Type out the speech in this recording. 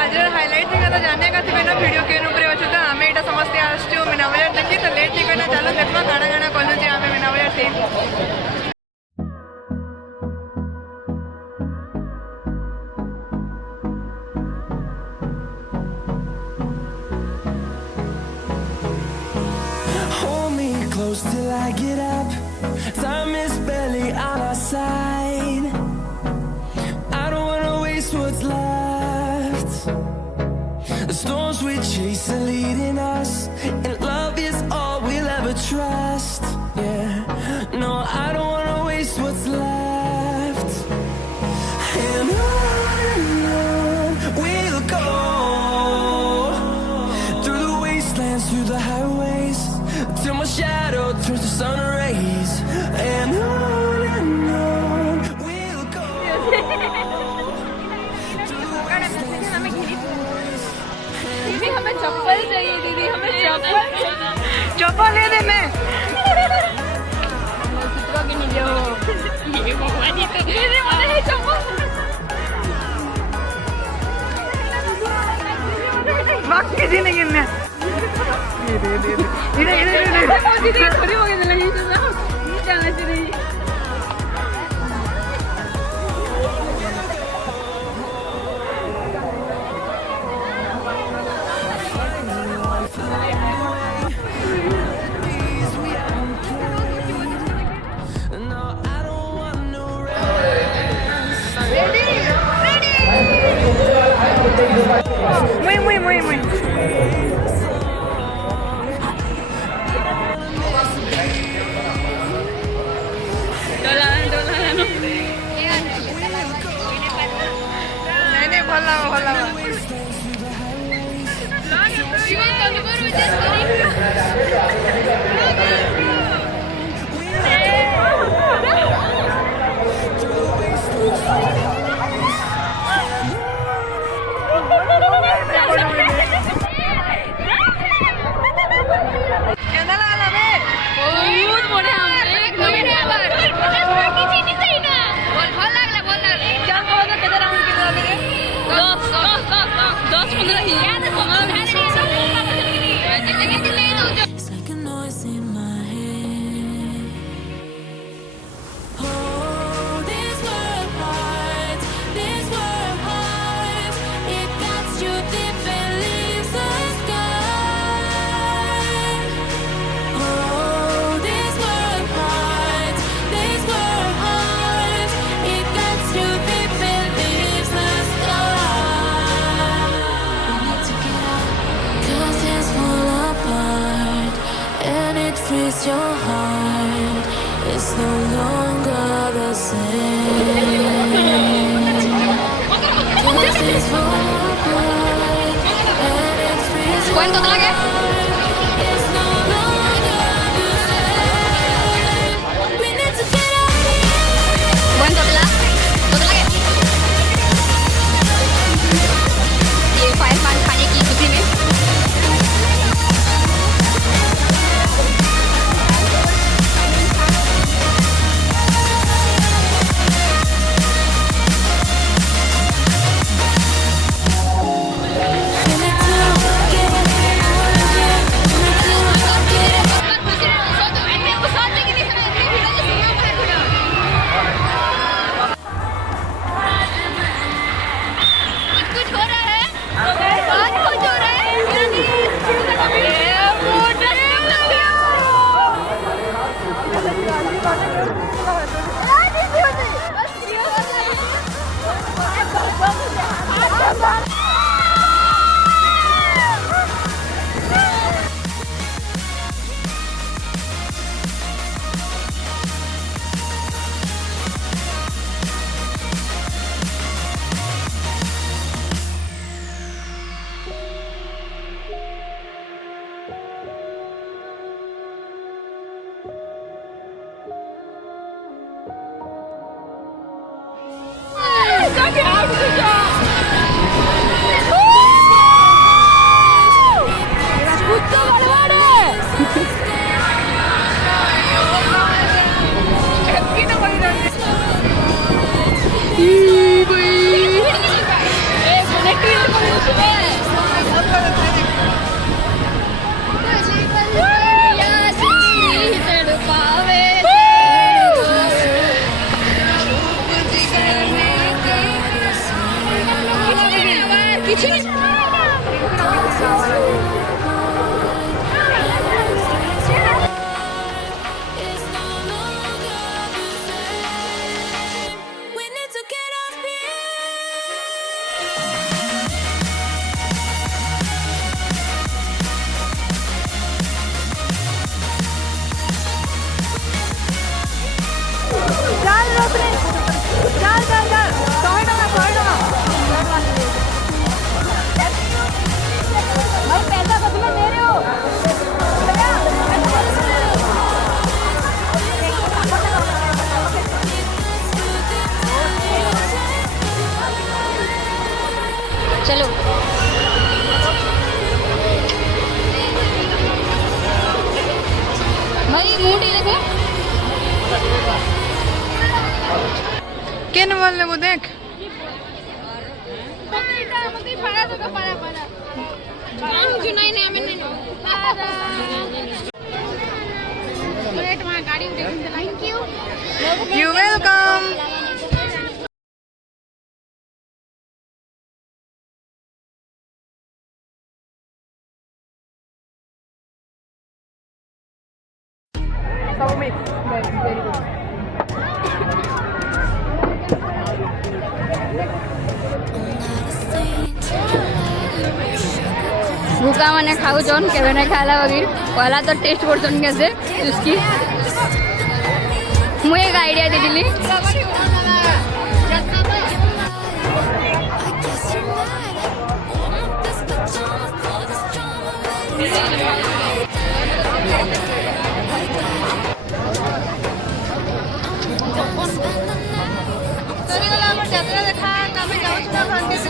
आज हाइलाइट थे तो जाने का थी ना वीडियो के ऊपर अच्छे तो आम यहाँ समस्ते आसचु मीना बजार देखी तो लेट थी चलो देखा काଣା काଣା कलु आम मीना बजार थी Close till I get up. Time is barely on our side. I don't wanna waste what's left. The storms we chase are leading us, and love is all we'll ever trust. Yeah, no, I don't wanna waste what's left. And on we'll go, through the wastelands, through the highways, till my shadow turns to sun rays. And on we'll go. दीदी हमें चप्पल चाहिए दीदी हमें चप्पल ले दे मैं चित्रों के नीचे हो ये भगवान ये तो दीदी मुझे चप्पल बात किसी ने गिनना दीदी थोड़ी हो गई लगी तो नहीं चलना चाहिए Muy. नहीं भला It's like a noise in my head. Oh, this world hides, it cuts you deep and leaves the sky. Oh, this world hides, it cuts you deep and leaves the sky. We need to get out, 'cause things fall apart, and it frees your heart. It's no longer the same. 'Cause things fall apart, and it frees your ¿Cuánto te la que? heart. It's no longer the same. We need to get out of here. ¿Cuánto te la que? ये fire पान खाने की खुशी में We need to get out of here. केन बोलले वो देख you welcome सब मिक्स वेरी गुड भूका मैंने खाऊ चन के खाला बगी पहला तो टेस्ट करछन कैसे उसकी मुझे एक आइडिया दे दिली ଯାତ୍ରା ଦେଖା ଆମେ ଯାଉଛୁ ନା